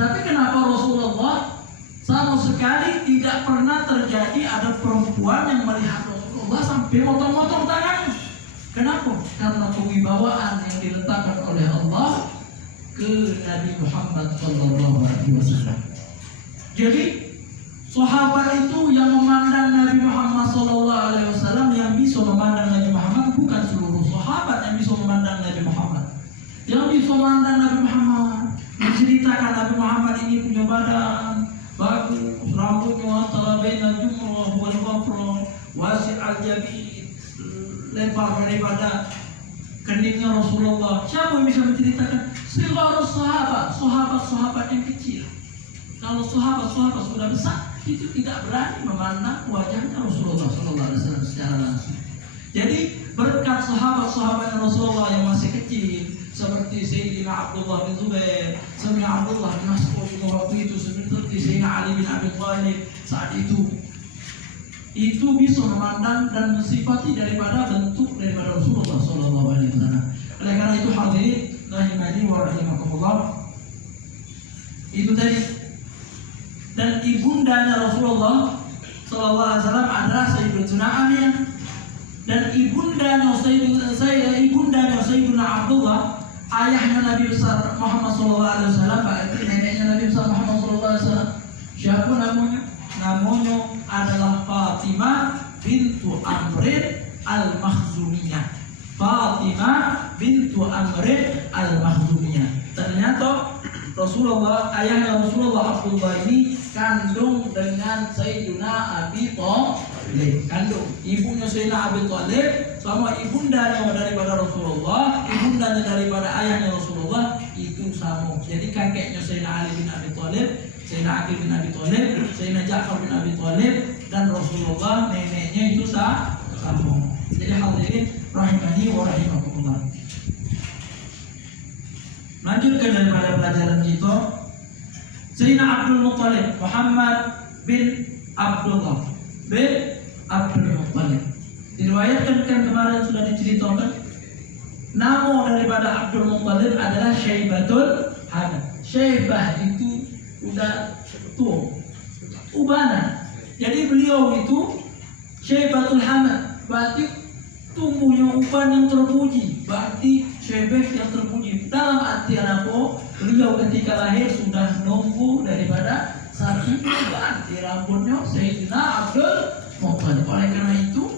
Tapi kenapa Rasulullah sama sekali tidak pernah terjadi ada perempuan yang melihat Rasulullah sampai motong-motong tangannya? Kenapa? Karena kewibawaan yang diletakkan oleh Allah ke Nabi Muhammad SAW. Jadi sahabat itu yang memandang Nabi Muhammad SAW, yang bisa memandang Nabi Muhammad bukan seluruh sahabat yang bisa memandang Nabi Muhammad. Yang bisa memandang Nabi Muhammad, menceritakan Nabi Muhammad ini punya badan bagus, rambutnya antara bainal jumrah wal ghafrah, wasi' al-jabid, lebar daripada keningnya Rasulullah. Siapa yang bisa menceritakan? Seluruh sahabat yang kecil. Kalau sahabat sudah besar, itu tidak berani memandang wajahnya Rasulullah SAW secara langsung. Jadi berkat sahabat Rasulullah yang masih kecil, seperti Sayyidina Abdullah bin Zubair, Sayyidina Abdullah bin Mas'ud juga waktu itu, seperti Sayyidina Ali bin Abi Thalib saat itu bisa memandang dan mensifati daripada bentuk daripada Rasulullah SAW. Oleh karena itu hadirin rahimani wa rahimakumullah, itu tadi. Dan ibundanya Rasulullah SAW adalah Sayyidatuna Aminah, dan ibundanya Sayyiduna Abdullah, ayahnya Nabi besar Muhammad SAW, berarti neneknya Nabi besar Muhammad SAW. Siapa namanya? Namanya adalah Fatimah bintu Amrin al-Makhzumiyah. Fatimah bintu Amrin al-Makhzumiyah. Ternyata ayahnya Rasulullah Abdullah ini kandung dengan Sayyiduna Abi Thalib. Kandung ibunya Sayyidina Abi Thalib sama ibundanya daripada Rasulullah, ibundanya daripada ayahnya Rasulullah itu sama. Jadi kakeknya Sayyidina Ali bin Abi Thalib, Sayyidina Aqil bin Abi Thalib, Sayyidina Ja'far bin Abi Thalib, dan Rasulullah neneknya itu sama. Jadi hadirin rahimani wa rahimakumullah. Lanjutkan daripada pelajaran kita, Sayyidina Abdul Muttalib, Muhammad bin Abdullah bin Abdul Muttalib. Diriwayatkan kemarin sudah diceritakan, nama daripada Abdul Muttalib adalah Syaibatul Hamad. Syaibah itu udah tua, ubana. Jadi beliau itu Syaibatul Hamad, berarti tumbuhnya uban yang terpuji, berarti Syaibah yang terpuji. Dalam artian apa? Beliau ketika lahir sudah nunggu daripada satu ganti rambutnya Sayyidina Abdul Muttalib. Oleh karena itu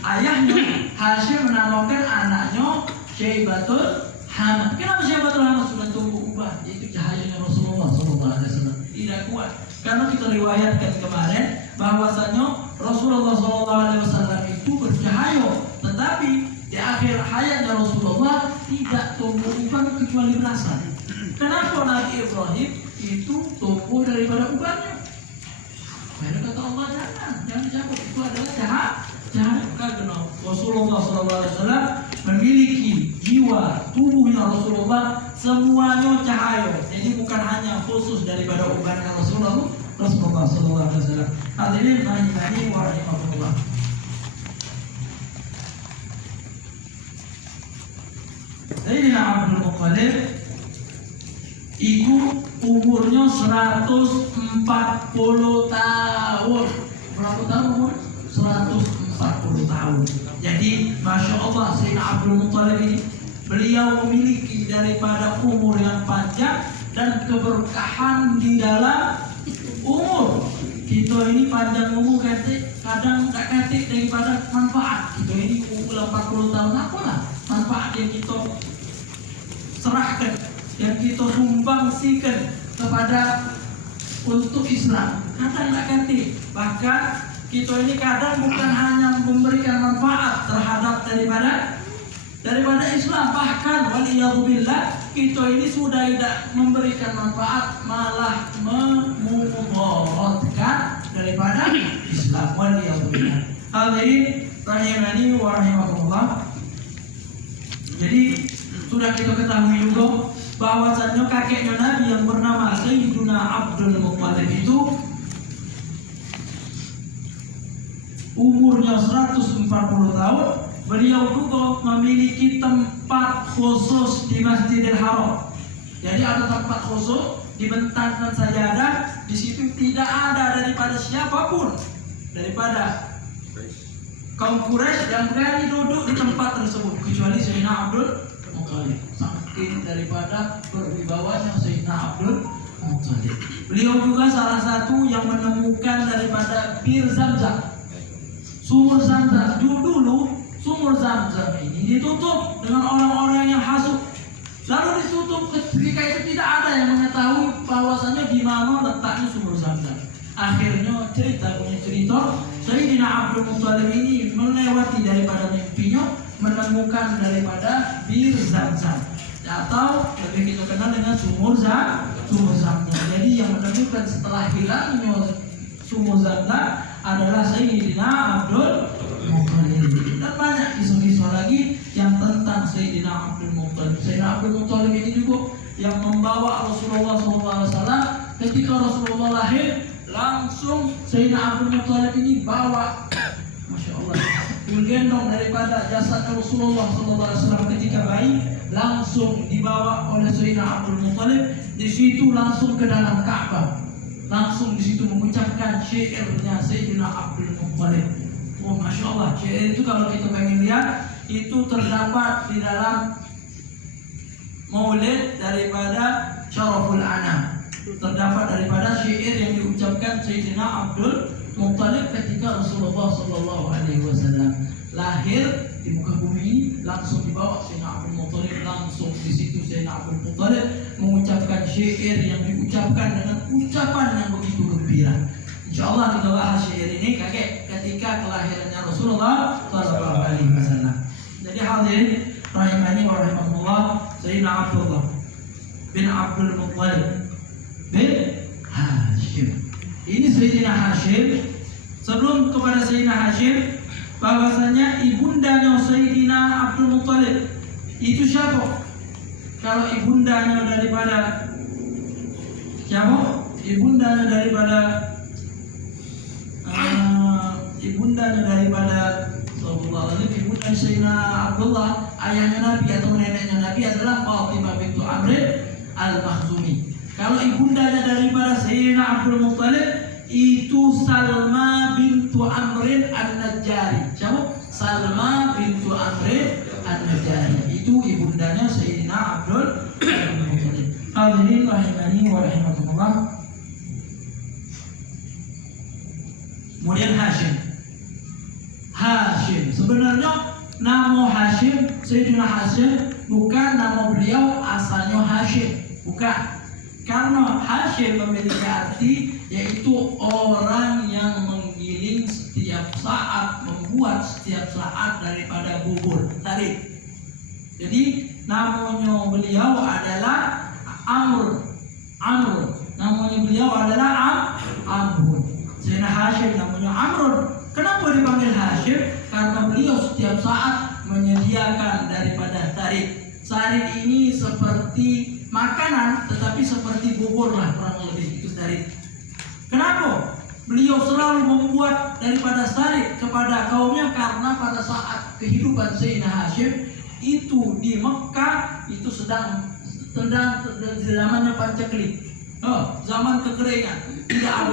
ayahnya Hashim menamakan anaknya Syaibatul Hamad. Kenapa Syaibatul Hamad? Sudah tumbuh uban, yaitu cahayanya Rasulullah SAW. Tidak kuat, karena kita riwayatkan kemarin bahwasanya Rasulullah SAW itu bercahaya, tetapi di akhir hayatnya Rasulullah tidak tumbuh uban kecuali belasan. Kenapa Nabi Ibrahim itu tumbuh daripada ubannya? Karena kata Allah jangan cabut, itu adalah cahaya. Karena Rasulullah SAW memiliki jiwa tubuhnya Rasulullah semuanya cahaya. Jadi bukan hanya khusus daripada ubannya Rasulullah SAW. Hadirin rahimani wa rahimakumullah. Sayyidina Abdul Muttalib itu umurnya 140 tahun. Berapa tahun umur? 140 tahun. Jadi Masya Allah, Sayyidina Abdul Muttalib ini beliau memiliki daripada umur yang panjang dan keberkahan di dalam umur. Kita ini panjang umur kadang tak katik daripada manfaat. Kita ini umur 40 tahun, apalah manfaat yang kita serahkan, yang kita sumbangsikan kepada untuk Islam. Kadang tak katik. Bahkan kita ini kadang bukan hanya memberikan manfaat terhadap daripada Islam, bahkan waliyadzubillah kita ini sudah tidak memberikan manfaat, malah memudaratkan daripada Islam, waliyadzubillah. Hadirin rahimani wa rahimakumullah. Jadi sudah kita ketahui juga bahwasanya kakeknya Nabi yang bernama Sayyiduna Abdul Muttalib itu umurnya 140 tahun. Beliau juga memiliki tempat khusus di Masjidil Haram. Jadi ada tempat khusus, dibentangkan sajadah, di situ tidak ada daripada siapapun daripada kaum Quraisy yang berani duduk di tempat tersebut kecuali Sayyidina Abdul Muthalib. Saking daripada berwibawanya Sayyidina Abdul Muthalib. Beliau juga salah satu yang menemukan daripada bir Zamzam, sumur Zamzam. Dulu sumur Zamzam ini ditutup dengan orang-orang yang hasud. Lalu ditutup ketika itu tidak ada yang mengetahui bahwasanya di mana letaknya sumur Zamzam. Akhirnya cerita Sayyidina Abdul Muthalib ini melewati daripada mimpinya menemukan daripada bir Zamzam, atau lebih kita kenal dengan sumur Zamzam. Jadi yang menemukan setelah hilangnya sumur Zamzam adalah Sayyidina Abdul Muthalib. Dan banyak kisah-kisah lagi yang tentang Sayyidina Abdul Muthalib. Sayyidina Abdul Muthalib ini juga yang membawa Rasulullah SAW ketika Rasulullah lahir, langsung Sayyidina Abdul Muthalib ini bawa, Masya Allah, menggendong daripada jasadnya Rasulullah SAW ketika bayi, langsung dibawa oleh Sayyidina Abdul Muthalib. Di situ langsung ke dalam Ka'bah, langsung di situ mengucapkan syairnya Sayyidina Abdul Muthalib. Oh, Masya Allah, syair itu kalau kita pengen lihat itu terdapat di dalam maulid daripada Syaraful Anam. Terdapat daripada syair yang diucapkan Sayyidina Abdul Muthalib ketika Rasulullah SAW lahir di muka bumi. Langsung dibawa Sayyidina Abdul Muthalib, langsung di situ Sayyidina Abdul Muthalib mengucapkan syair yang diucapkan dengan ucapan yang begitu gembira. InsyaAllah kita bahas syair ini ketika kelahirannya Rasulullah SAW. Jadi hadirin rahimani wa rahimakumullah, Sayyidina Abdullah bin Abdul Muthalib bin Hashim. Ini Sayyidina Hashim. Sebelum kepada Sayyidina Hashim, bahwasanya ibundanya Sayyidina Abdul Muthalib itu siapa? Kalau ibundanya daripada siapa? Ibundanya daripada ibundanya Sayyidina Abdullah, ayahnya Nabi atau neneknya Nabi adalah Fatimah bintu Amr al-Makhzumi. Kalau ibundanya daripada Sayyidina Abdul Muthalib itu Salma bintu Amr an-Najjari. Siapa? Salma bintu Amr an-Najjari. Itu ibundanya Sayyidina Abdul Muthalib. Hadirin rahimani wa rahimakumullah. Kemudian Hashim. Sebenarnya nama Hashim, Sayyidina Hashim bukan nama beliau asalnya Hashim, bukan. Karena Hashim memiliki arti yaitu orang yang menggiling setiap saat, membuat setiap saat daripada bubur tarik. Jadi namanya beliau adalah Amr. Namanya beliau adalah Amr. Sayyidina Hashim namanya Amr. Kenapa dipanggil Hashim? Karena beliau setiap saat menyediakan daripada tarik. Tarik ini seperti makanan, tetapi seperti bubur lah kurang lebih itu tarik. Kenapa? Beliau selalu membuat daripada tarik kepada kaumnya karena pada saat kehidupan Sayyidina Hashim itu di Mekah itu sedang zamannya pancaklik. Zaman kekeringan, tidak ada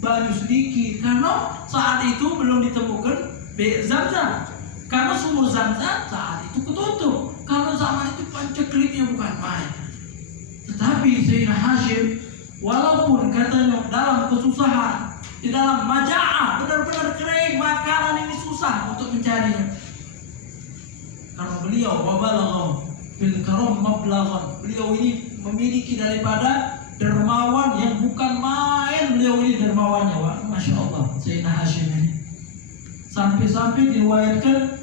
banyu sedikit karena saat itu belum ditemukan Zamzam. Karena sumur Zamzam saat itu ketutup. Kalau zaman itu pancakliknya bukan main. Tetapi Sayyidina Hashim walaupun katanya dalam kesusahan, di dalam maja'ah, benar-benar kering, makanan ini susah untuk mencarinya. Karena beliau wabalagha fil karam mablaghan. Beliau ini memiliki daripada dermawan yang bukan main. Beliau ini dermawannya, Masya Allah, Sayyidina Hashim ini. Sampai-sampai diriwayatkan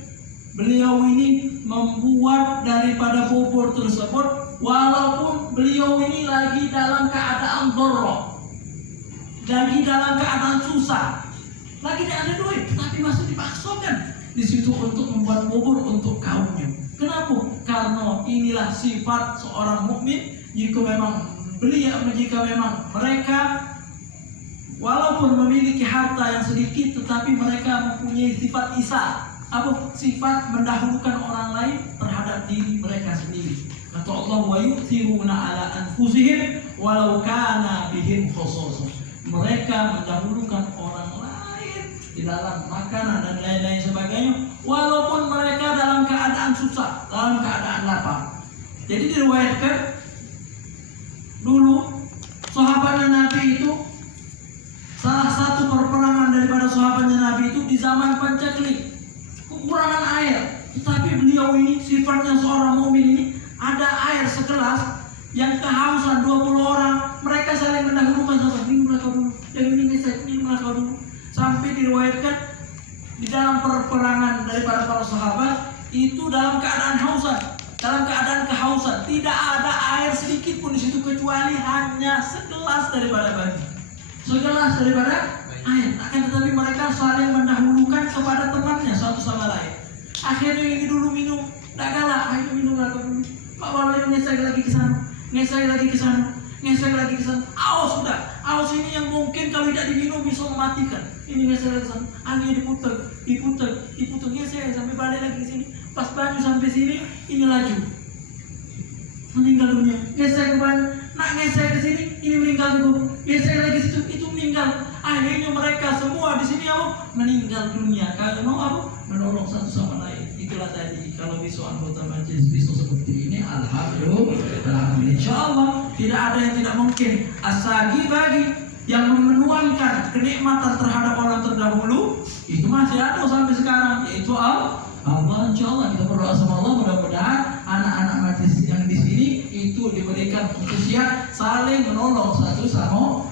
beliau ini membuat daripada bubur tersebut walaupun beliau ini lagi dalam keadaan dorok, lagi dalam keadaan susah, lagi tidak ada duit, tapi masih dipaksakan di situ untuk membuat bubur untuk kaumnya. Kenapa? Karena inilah sifat seorang mukmin. Jika memang mereka walaupun memiliki harta yang sedikit, tetapi mereka mempunyai sifat isar. Apa? Sifat mendahulukan orang lain terhadap diri mereka sendiri. Kata Allah, wa yu'thiruna ala anfusihim walau kana bihim khususun. Mereka mendahulukan orang lain di dalam makanan dan lain-lain sebagainya, walaupun mereka dalam keadaan susah, dalam keadaan lapar. Jadi diriwayatkan dulu sahabatnya Nabi itu, salah satu perperangan daripada sahabatnya Nabi itu di zaman pancaklik, kekurangan air. Tetapi beliau ini sifatnya seorang mukmin ini, ada air segelas yang kehausan 20 orang, mereka saling mendahulukan, sahabat minumlah kau dulu, yang ini saya minumlah kau dulu. Sampai diriwayatkan di dalam perperangan daripada para sahabat itu dalam keadaan hausan, dalam keadaan kehausan, tidak ada air sedikit pun di situ kecuali hanya segelas daripada bagi, segelas daripada air. Akan tetapi mereka saling mendahulukan kepada temannya satu sama lain. Akhirnya ini dulu minum, tak kalah, ayo minumlah kau dulu. Pak Walid ngesek lagi ke sana, ngesek lagi ke sana, ngesek lagi ke sana. Aus sudah, aus ini yang mungkin kalau tidak diminum bisa mematikan. Ini ngesek lagi ke sana, angin diputar, diputar, diputar, ngesek sampai balik lagi ke sini. Pas baju sampai sini, ini laju, meninggal dunia. Ngesek ke baju, nak ngesek ke sini, ini meninggal juga. Ngesek lagi situ, itu meninggal. Akhirnya mereka semua di sini apa? Meninggal dunia. Kalau mau apa? Menolong satu sama lain. Itulah tadi, kalau besok anggota majelis besok seperti ini, alhamdulillah, insyaallah tidak ada yang tidak mungkin. Asagi bagi yang menuangkan kenikmatan terhadap orang terdahulu itu masih ada sampai sekarang, yaitu Allah. Insyaallah kita berdoa sama Allah, mudah-mudahan anak-anak majelis yang di sini itu diberikan khususnya saling menolong satu sama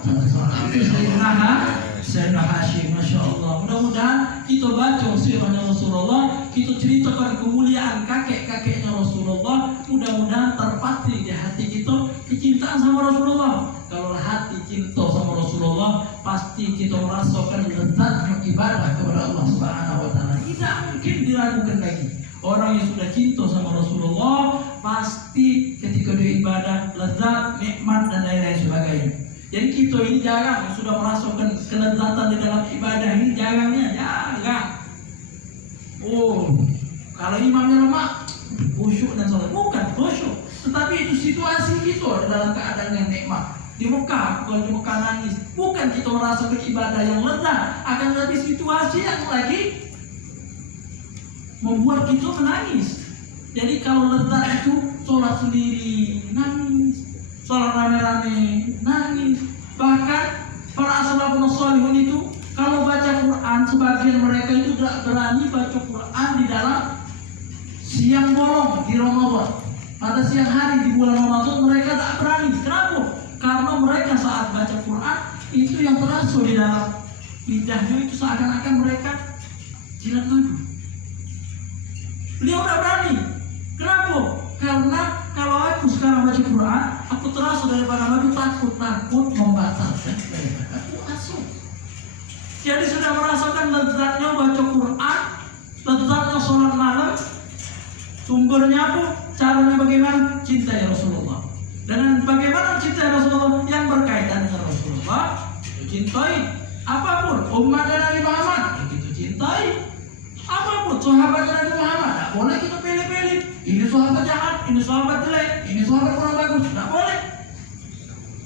Sayyidina Hashim, Masya Allah. Mudah-mudahan kita baca sirahnya Rasulullah, kita ceritakan kemuliaan kakek-kakeknya Rasulullah. Mudah-mudahan terpatri di hati kita kecintaan sama Rasulullah. Kalau hati cinta sama Rasulullah, pasti kita merasakan lezatnya ibadah kepada Allah Subhanahu wa Ta'ala. Tidak mungkin diragukan lagi. Orang yang sudah cinta sama Rasulullah, pasti ketika dia ibadah lezat, nikmat dan lain-lain sebagainya. Jadi kita ini jarang sudah merasakan kelezatan di dalam ibadah ini, jarangnya jarang. Oh, kalau imamnya lemah, khusyuk dan salat, bukan khusyuk, tetapi itu situasi kita dalam keadaan yang nikmat. Di Mekah, bukan di Mekah nangis, bukan kita merasakan ibadah yang lezat, akan tetapi situasi yang lagi membuat kita menangis. Jadi kalau lezat itu sholat sendiri nangis, sholat rame-rame nangis. Bahkan para ashabun sholihun itu kalau baca Quran, sebagian mereka itu tidak berani baca Quran di dalam siang bolong di Ramadan. Pada siang hari di bulan Ramadan mereka tak berani. Kenapa? Karena mereka saat baca Quran itu yang terasa di dalam lidahnya itu seakan-akan mereka jilat madu. Beliau tidak berani. Kenapa? Karena kalau aku sekarang baca Quran, aku terasa daripada madu, takut membatalkan daripada puasa. Jadi sudah merasakan lezatnya baca Quran, lezatnya sholat malam. Sumbernya apa? Caranya bagaimana? Cintai Rasulullah. Dan bagaimana cintai Rasulullah yang berkaitan dengan Rasulullah? Cintai apapun umat Nabi Muhammad, kita cintai. Apapun sahabat Nabi Muhammad, tidak boleh kita pilih-pilih. Ini sahabat jahat, ini sahabat jelek, ini sahabat kurang bagus, tidak boleh.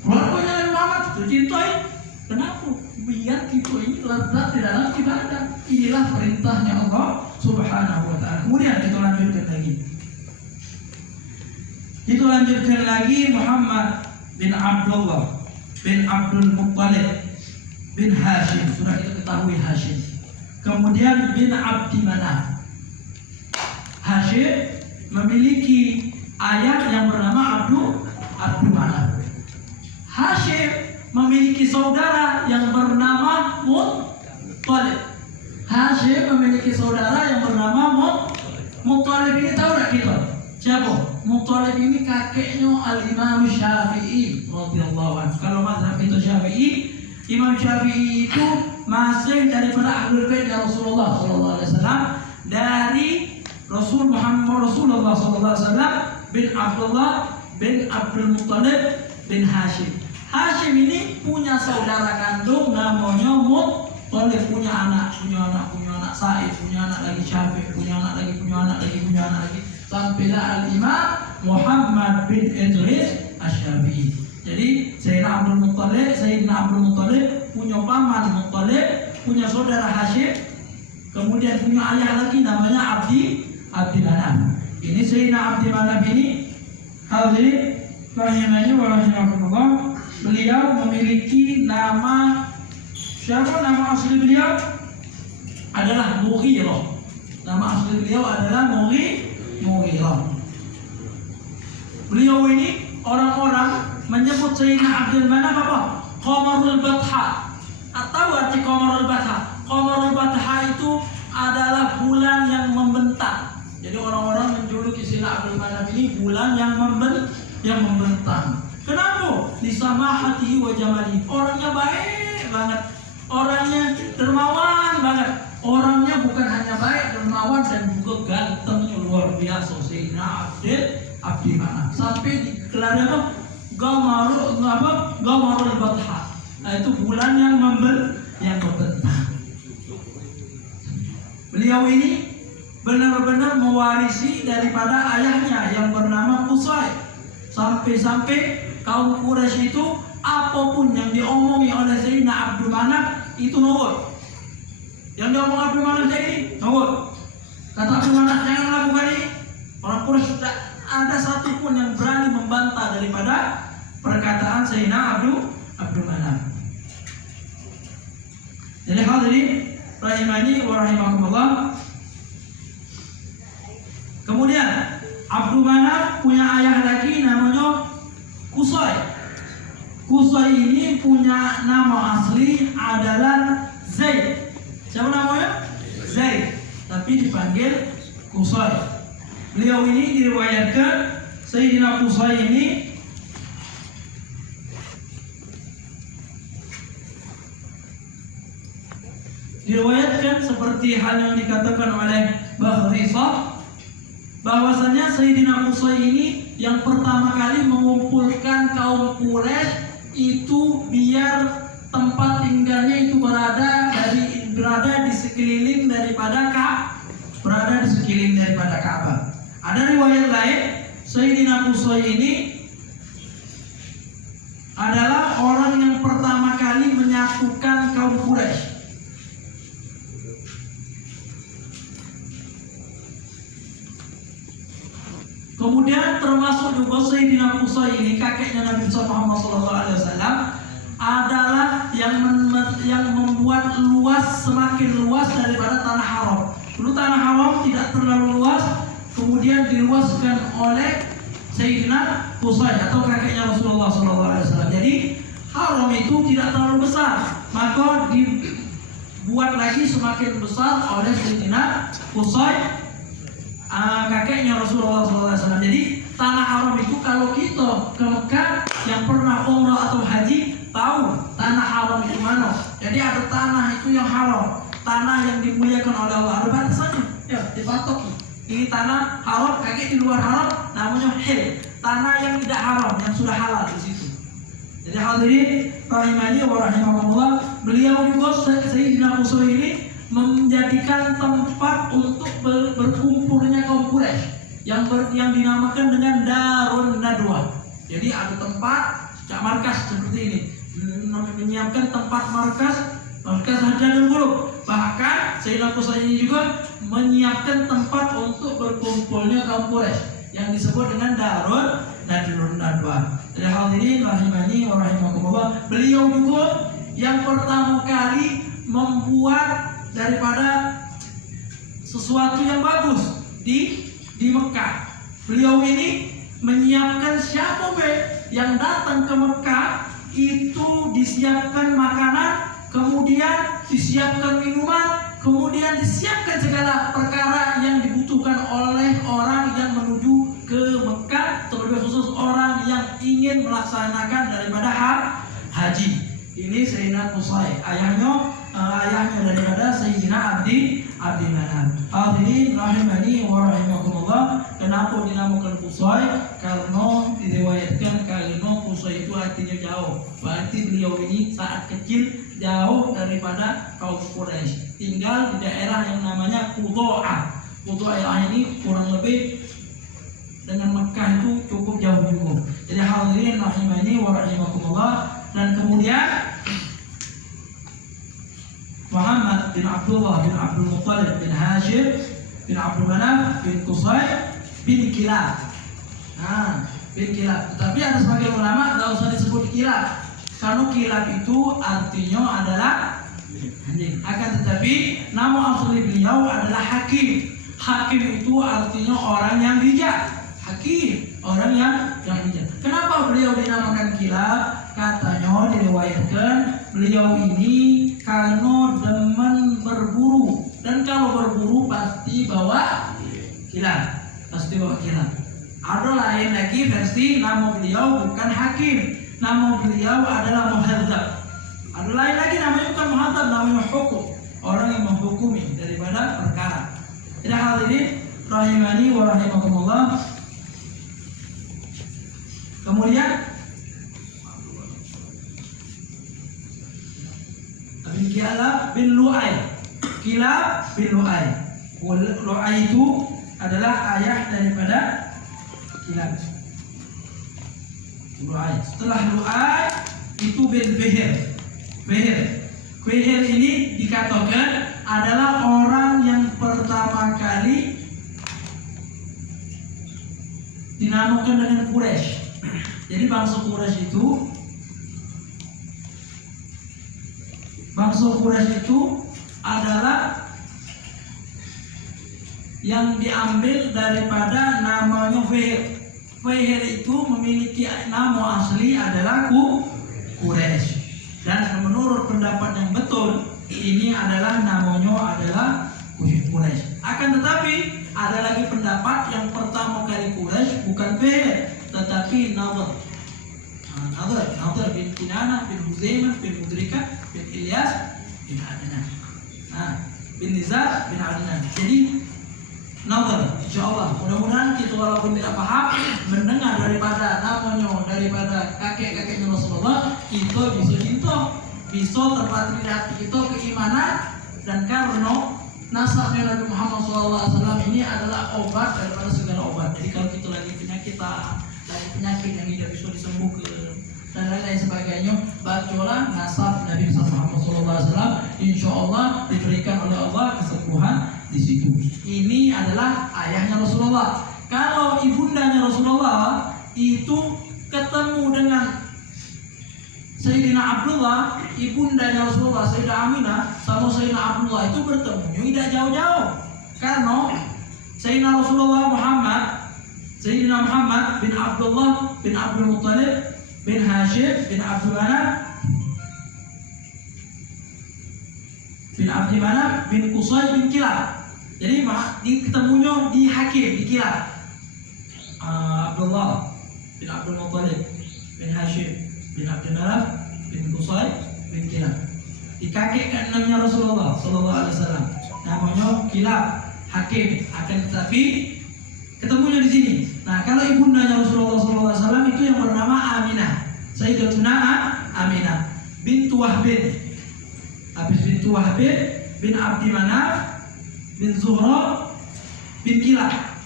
Keluarganya Nabi Muhammad itu cintai. Kenapa? Biar kita ini lezat di dalam ibadah. Inilah perintahnya Allah Subhanahu wa Ta'ala. Kemudian kita lanjutkan lagi. Kita lanjutkan lagi Muhammad bin Abdullah bin Abdul Muttalib bin Hashim. Sudah kita ketahui Hashim. Kemudian bin Abdi Manaf. Hashim memiliki ayah yang bernama Abdu Manaf. Hashim memiliki saudara yang bernama Muttalib. Hashim memiliki saudara yang bernama Muttalib. Ini tahu tak kita? Siapa? Muttalib ini kakeknya Al-Imam Syafi'i radhiyallahu anhu. Kalau mazhab itu Syafi'i, Imam Syafi'i itu masih daripada ahlul bait Rasulullah sallallahu alaihi wasallam, dari Rasulullah sallallahu alaihi wasallam bin Abdullah bin Abdul Muttalib bin Hashim. Hashim ini punya saudara kandung namanya Muttalib, punya anak Sa'id, punya anak lagi Syafi'i, punya anak lagi, sampailah Al-Imam Muhammad bin Idris Asy-Syafi'i. Jadi Sayyidina Abdul Muttalib punya paman Muttalib, punya saudara Hashim, kemudian punya ayah lagi namanya Abdi Manaf. Ini Sayyidina Abdi Manaf ini, hadirin rahimani wa rahimakumullah, beliau memiliki nama, siapa nama asli beliau? Adalah Mughirah. Nama asli beliau adalah Mughirah. Beliau ini orang-orang menyebut Sayyidina Abdul Manaf apa? Qamarul Batha. Atau arti Qamarul Batha? Qamarul Batha itu adalah bulan yang membentang. Jadi orang-orang menjuluki Sayyidina Abdul Manaf ini bulan yang membentang. Kenapa? Lisamahatihi wa jamali. Orangnya baik banget. Orangnya dermawan banget. Orangnya bukan hanya baik, dermawan, dan juga gantengnya luar biasa. Sayyidina Abdi Manaf. Sampai digelar apa? Qamarul Batha. Nah, itu bulan yang membentang. Beliau ini benar-benar mewarisi daripada ayahnya yang bernama Qusay. Sampai-sampai kaum Quraisy itu apapun yang diomongi oleh Sayyidina Abdul Manaf itu nurut. Yang diomong Abdul Manaf ini nurut. Kata Abdul Manaf jangan lakukan ini. Orang Quraisy tidak ada satupun yang berani membantah daripada perkataan Sayyidina Abdul Manaf. Jadi hadirin rahimani wa rahimakumullah. Kemudian Abdul Manaf punya ayah lagi namanya Qusay. Qusay ini punya nama asli adalah Zaid. Siapa namanya? Zaid. Tapi dipanggil Qusay. Beliau ini diriwayatkan Sayyidina Qusay ini diriwayatkan seperti hal yang dikatakan oleh Bakhrisah, bahwasanya Sayyidina Qusay ini yang pertama kali mengumpulkan kaum Quraisy itu biar tempat tinggalnya itu berada di sekeliling daripada Ka'bah. Ada riwayat lain, Sayyidina Qusay ini adalah orang yang pertama kali menyatukan kaum Quraisy. Kemudian termasuk juga Sayyidina Qusay ini, kakeknya Nabi Muhammad SAW, adalah yang membuat semakin luas daripada tanah haram. Dulu tanah haram tidak terlalu luas, kemudian diluaskan oleh Sayyidina Qusay atau kakeknya Rasulullah SAW. Jadi haram itu tidak terlalu besar, maka dibuat lagi semakin besar oleh Sayyidina Qusay, kakeknya Rasulullah SAW. Jadi tanah haram itu, kalau kita ke Mekah yang pernah umrah atau haji tahu tanah haram itu mana. Jadi ada tanah itu yang haram, tanah yang dimuliakan oleh Allah, ada batasannya, ya dipatok. Ini tanah haram, kakek di luar haram, namanya hil. Tanah yang tidak haram, yang sudah halal di situ. Jadi hadirin rahimani wa rahimakumullah, beliau juga Sayyidina Qusay ini menjadikan tempat untuk berkumpulnya kaum Quraisy yang dinamakan dengan Darun Nadwa. Jadi ada tempat markas seperti ini, menyiapkan tempat markas haji dan umroh. Bahkan Sayyidina Qusay ini juga menyiapkan tempat untuk berkumpulnya kaum Quraisy yang disebut dengan Darun Nadwa. Jadi hadirin rahimani wa rahimakumullah, beliau juga yang pertama kali membuat daripada sesuatu yang bagus di Mekah. Beliau ini menyiapkan siapa yang datang ke Mekah itu disiapkan makanan, kemudian disiapkan minuman, kemudian disiapkan segala perkara yang dibutuhkan oleh orang yang menuju ke Mekah, terlebih khusus orang yang ingin melaksanakan daripada haji. Ini Sayyidina Qusay, ayahnya daripada Sayyidina Abdi Manaf. Hadirin rahimani wa rahimakumullah. Kenapa dinamakan Qusay? Karena diriwayatkan kalau Qusay itu artinya jauh. Berarti beliau ini saat kecil jauh daripada kaum Quraisy, tinggal di daerah yang namanya Qudha'ah. Qudha'ah ini kurang lebih dengan Mekah itu cukup jauh juga. Jadi hadirin rahimani wa rahimakumullah. Dan kemudian Muhammad bin Abdullah bin Abdul Muttalib bin Hashim bin Abdul Manaf bin Qusay bin Kilab. Bin Kilab. Tetapi ada sebagian ulama tidak usah disebut Kilab, karena Kilab itu artinya adalah anjing. Akan tetapi nama asli beliau adalah Hakim. Hakim itu artinya orang yang bijak. Hakim, orang yang bijak. Kenapa beliau dinamakan Kilab? Katanya diriwayatkan beliau ini karena demen berburu, dan kalau berburu pasti bawa kilab, Ada lain lagi versi nama beliau bukan Hakim, nama beliau adalah Muhadzab. Ada lain lagi namanya bukan Muhadzab, namanya Hukum, orang yang menghukumi daripada perkara. Jadi hadirin rahimani wa rahimakumullah. Kemudian Kilab bin Lu'ay. Kilab bin Lu'ay. Lu'ay itu adalah ayah daripada Kilab. Lu'ay. Setelah Lu'ay itu bin Fihir. Fihir ini dikatakan adalah orang yang pertama kali dinamakan dengan Quraisy. Jadi bangsa Quraisy itu adalah yang diambil daripada namanya Fihir. Fihir itu memiliki nama asli adalah Quraisy. Dan menurut pendapat yang betul, ini adalah namanya adalah Quraisy. Akan tetapi ada lagi pendapat yang pertama kali Quraisy bukan Fihir, tetapi Nadhr bin Kinanah bin Huzaimah bin Mudrikah bin Ilyas bin Adnan, bin Nizar bin Adnan. Jadi Nadhr, insyaallah mudah-mudahan kita walaupun tidak paham mendengar daripada namanya, daripada kakek-kakeknya Rasulullah, kita bisa cinta, bisa terpatri di hati kita keimanan. Dan karena nasabnya Nabi Muhammad SAW ini adalah obat daripada segala obat. Jadi kalau kita lagi penyakit yang tidak bisa disembuhkan dan lain-lain sebagainya, bacalah nasab Nabi Muhammad SAW, insya Allah diberikan oleh Allah kesembuhan di situ. Ini adalah ayahnya Rasulullah. Kalau ibundanya Rasulullah itu ketemu dengan Sayyidina Abdullah, ibundanya Rasulullah, Sayyidah Aminah sama Sayyidina Abdullah itu bertemu tidak jauh-jauh, karena Sayyidina Rasulullah Sayyidina Muhammad bin Abdullah bin Abdul Muttalib bin Hashim bin Abdul Manaf bin Abdi Manaf bin Qusay bin Kilab. Jadi ketemunya di Hakim, di Kilab. Abdullah bin Abdul Muttalib bin Hashim bin Abdi Manaf bin Qusay bin Kilab. Di kakek keenamnya Rasulullah Sallallahu Alaihi Wasallam, namanya Kilab, Hakim. Akan tetapi ketemunya di sini. Nah, kalau ibundanya Rasulullah Sallallahu Alaihi Wasallam itu yang bernama Aminah, Sayyidatuna Aminah bintu Wahbin. Habis bintu Wahbin bin Abdi Manaf bin Zuhra bin Kilab.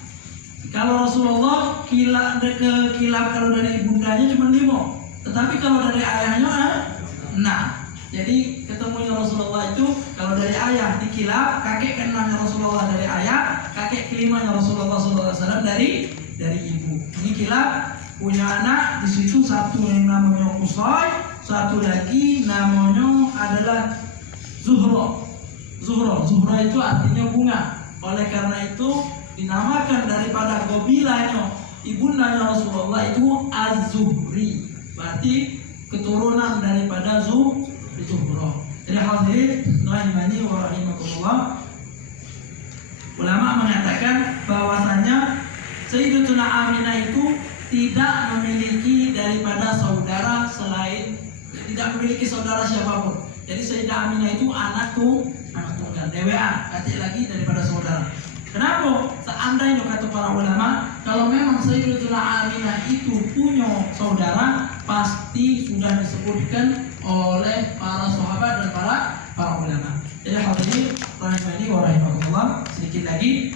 Kalau Rasulullah Kilab kalau dari ibundanya cuma 5, tetapi kalau dari ayahnya 6. Jadi ketemunya Rasulullah itu kalau dari ayah di Kilab, kakek keenamnya Rasulullah dari ayah, kakek kelimanya Rasulullah SAW dari ibu. Ini Kilab punya anak di situ, satu yang namanya Qusay, satu lagi namanya adalah Zuhra. Zuhra itu artinya bunga. Oleh karena itu dinamakan daripada qabilahnya ibundanya Rasulullah itu Az-Zuhri. Berarti keturunan daripada Zuhra. Jadi hadirin rahimani wa rahimakumullah. Ulama mengatakan bahwasanya Sayyidatuna Aminah itu tidak memiliki daripada saudara selain, tidak memiliki saudara siapapun. Jadi Sayyidah Aminah itu anak tunggal, dewean, kecil lagi daripada saudara. Kenapa? Seandainya kata para ulama, kalau memang Sayyidatuna Aminah itu punya saudara, pasti sudah disebutkan oleh para sahabat dan para ulama. Jadi hadirin rahimani wa rahimakumullah, sedikit lagi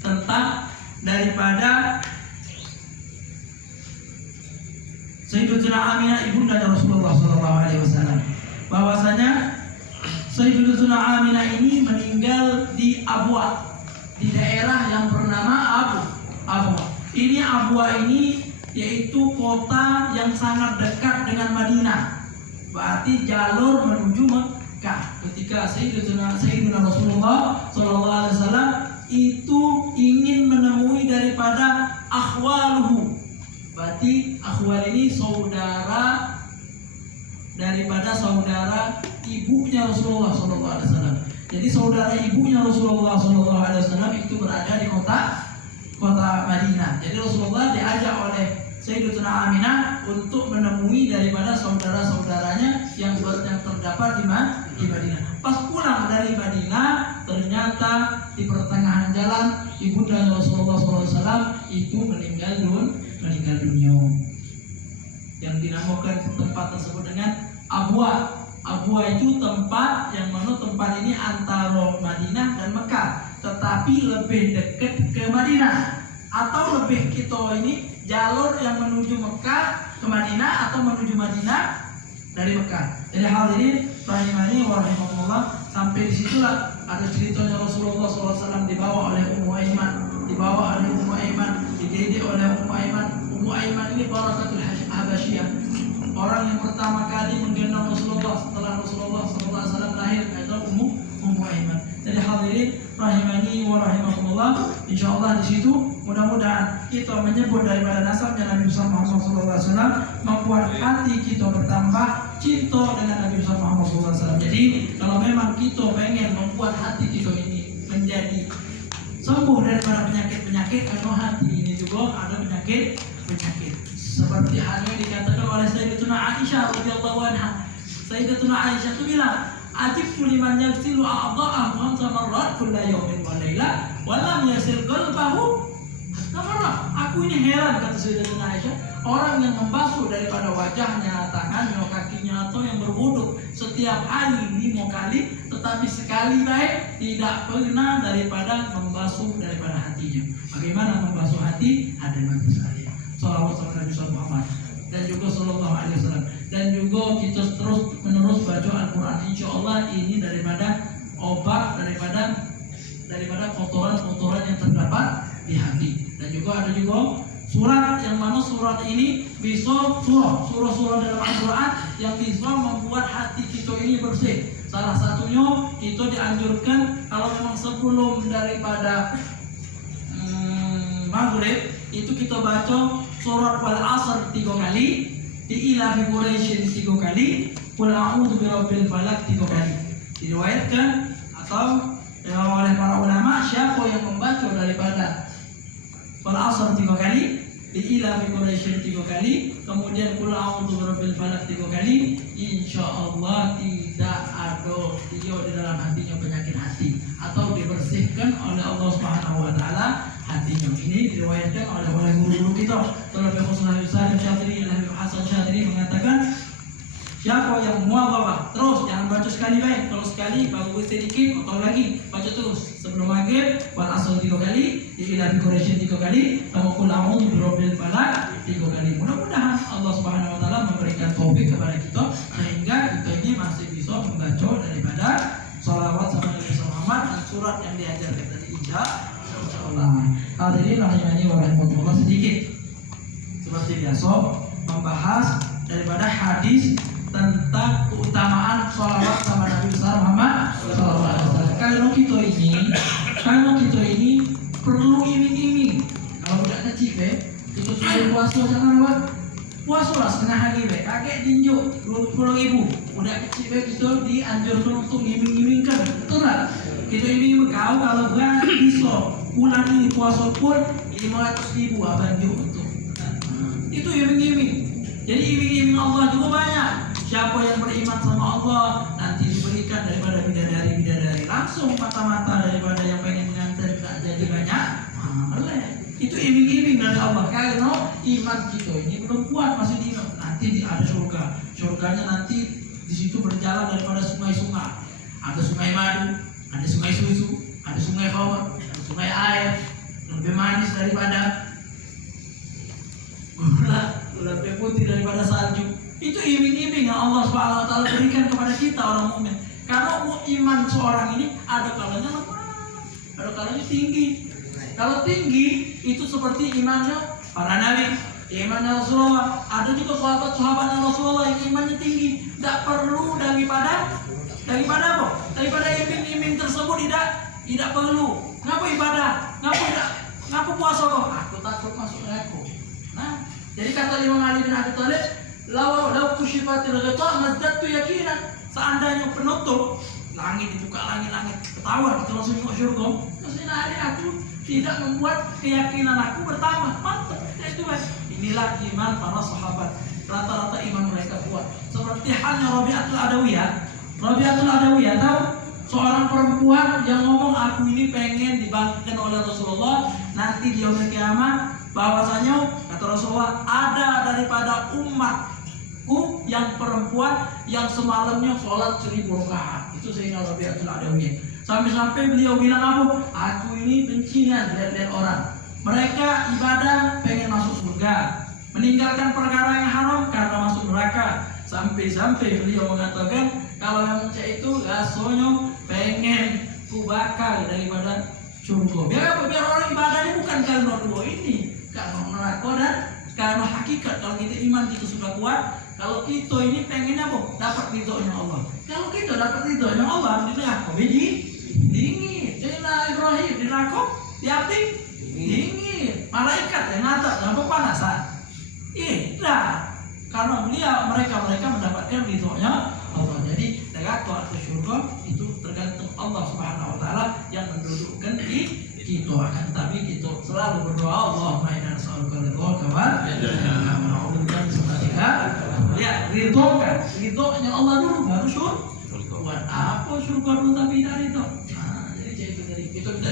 tentang daripada Sayyidatuna Aminah ibunda Rasulullah SAW, bahwasanya Sayyidatuna Aminah ini meninggal di Abwa, di daerah yang bernama Abwa. Ini Abwa ini yaitu kota yang sangat dekat dengan Madinah, berarti jalur menuju Mekah. Ketika Sayyidina Rasulullah SAW itu ingin menemui daripada akhwaluhu, berarti akhwal ini saudara daripada saudara ibunya Rasulullah SAW. Jadi saudara ibunya Rasulullah SAW itu berada di kota Madinah. Jadi Rasulullah diajak oleh Sayyidatuna Aminah untuk menemui daripada saudara-saudaranya yang terdapat di Madinah. Pas pulang dari Madinah, ternyata di pertengahan jalan ibunda Rasulullah SAW itu meninggal dunia. Yang dinamakan tempat tersebut dengan Abwa. Abwa itu tempat yang mana tempat ini antara Madinah dan Mekah, tetapi lebih dekat ke Madinah. Atau lebih kita ini jalur yang menuju Mekah ke Madinah atau menuju Madinah dari Mekah. Jadi hal ini rahimani wa rahimakumullah, sampai disitulah ada ceritanya Rasulullah SAW dibawa oleh Ummu Aiman, dididik oleh Ummu Aiman. Ummu Aiman ini barakatul Habasyiyah, orang yang pertama kali menggendong Rasulullah setelah Rasulullah SAW lahir, adalah Ummu Aiman. Jadi hadirin rahimani wa rahimakumullah, insyaallah di situ mudah-mudahan kita menyebut daripada nasabnya Nabi Muhammad SAW membuat hati kita bertambah cinta dengan Nabi Muhammad SAW. Jadi kalau memang kita pengen membuat hati kita ini menjadi sembuh daripada penyakit-penyakit, karena hati ini juga ada penyakit seperti halnya dikatakan oleh Sayyidatuna Aisyah radhiyallahu anha. Sayyidatuna Aisyah itu bilang, "Ajibtu liman yaghsilu a'dha'ahu khamsa marrat kulla yawmin wa laila wa lam yaghsil qalbahu hatta marrah." Aku ini heran, kata Sayyidatuna Aisyah, orang yang membasuh daripada wajahnya, tangannya, kakinya, atau yang berwudu setiap hari 5 kali, tetapi sekali baik tidak pernah daripada membasuh daripada hatinya. Bagaimana membasuh hati? Ada nanti sekali. Salawat sama Nabi Muhammad dan juga Sallallahu Alaihi Wasallam, dan juga kita terus menerus baca Al-Quran. Insya Allah ini daripada obat daripada kotoran-kotoran yang terdapat di hati. Dan juga ada juga surat yang mana surat ini bisa surah dalam Al-Quran yang bisa membuat hati kita ini bersih. Salah satunya kita dianjurkan kalau memang sebelum daripada maghrib itu kita baca surat Wal Asr 3 kali, Ila fi Quraisyin 3 kali, Qul a'udzu birabbil falaq 3 kali. Diriwayatkan atau oleh para ulama, siapa yang membaca daripada Wal Asr 3 kali, Ila fi Quraisyin 3 kali, kemudian Qul a'udzu birabbil falaq 3 kali, insyaallah tidak ada dia di dalam hatinya penyakit hati, atau dibersihkan oleh Allah Subhanahu wa taala hatinya. Ini diriwayatkan oleh guru kita, terlebih khususnya Ustaz Syadri, Habib Hasan Syadri mengatakan, siapa yang muadzabah terus, jangan baca sekali baik, kalau sekali baru sedikit atau lagi baca terus sebelum maghrib, Wal Asr 3 kali, Ila fi Quraisyin 3 kali, sama Qul a'udzu birabbil falaq 3 kali. Mudah-mudahan Allah Subhanahu wa taala memberikan taufik kepada kita sehingga kita ini masih bisa membaca daripada shalawat sama Nabi Muhammad dan surat yang diajarkan tadi, insyaallah. Hadirin rahimani wa rahimakumullah, sedikit seperti biasa membahas daripada hadis tentang keutamaan sholawat sama Nabi Muhammad SAW. Kalau kita ini perlu iming-iming. Kalau udah kecil itu sudah puasa jangan buat puasa lah setengah hari kakek tinjuk 20.000. Udah kecil kita dianjurkan untuk iming-imingkan, betul lah. Kita iming-iming kau kalau berani bisa bulan ini puasa pun 500.000 abang untuk itu iming-iming. Jadi iming-iming Allah juga banyak. Siapa yang beriman sama Allah nanti diberikan daripada bidadari langsung mata-mata daripada yang pengen mengantar jadi banyak. Itu iming-iming dari Allah. Karena iman kita ini belum kuat, masih di nanti ada surga. Surganya nanti di situ berjalan daripada sungai-sungai. Ada sungai madu, ada sungai susu, ada sungai khamr, ada sungai air. lebih manis daripada gula putih daripada salju. Itu iming-iming yang Allah Subhanahu wa taala berikan kepada kita orang mukmin. Karena iman seorang ini ada kalanya lemah, ada kalanya tinggi. Kalau tinggi itu seperti imannya para nabi, imannya Rasulullah. Ada juga sahabat-sahabat Rasulullah yang imannya tinggi. Tidak perlu daripada apa? Daripada iming-iming tersebut tidak perlu. Ngapa ibadah? Ngapa puasa kok? Aku takut masuk neraka. Nah, jadi kata Imam Ali bin Abi Thalib, "Law kushifatil ghita mazdadtu yaqinan." Seandainya penutup langit dibuka, langit ketahuan kita langsung masuk surga. Maksudnya Ali, aku tidak membuat keyakinan aku bertambah. Mantap. Itu inilah iman para sahabat. Rata-rata iman mereka kuat. Seperti halnya Rabi'atul Adawiyah. Rabi'atul Adawiyah tahu? Seorang perempuan yang ngomong, aku ini pengen dibangkitkan oleh Rasulullah nanti di yaumul kiamat, bahwasanya kata Rasulullah ada daripada umatku yang perempuan yang semalamnya sholat 1000 rakaat. Itu Sayyidina Rabi'atul Adawiyah. Sampai-sampai beliau bilang apa? Aku ini benci lihat orang. Mereka ibadah pengen masuk surga, meninggalkan perkara yang haram karena masuk neraka. Sampai-sampai beliau mengatakan, kalau yang mencari itu rasanya pengen ku bakar daripada surga. Biar orang ibadahnya bukan karena dua ini, karena neraka dan karena hakikat. Kalau kita iman kita sudah kuat, kalau kita ini pengen apa? Dapat ridhonya Allah. Kalau kita dapat ridhonya Allah, di neraka dingin. Sayyidina Ibrahim di neraka di api dingin. Malaikat yang ngatak dalam kepanasan. Karena mereka mendapatkan ridhonya Allah. Jadi neraka atau surga itu tergantung Allah Subhanahu wa taala yang mendudukkan di kita. Akan tapi kita selalu berdoa, Allahumma inna nas'aluka ridhaka wal jannah wa na'udzubika min sakhatika. Lihat, ridhonya Allah dulu baru surga. Buat apa surga dulu tapi tidak ridho? Nah, jadi itu dari kita minta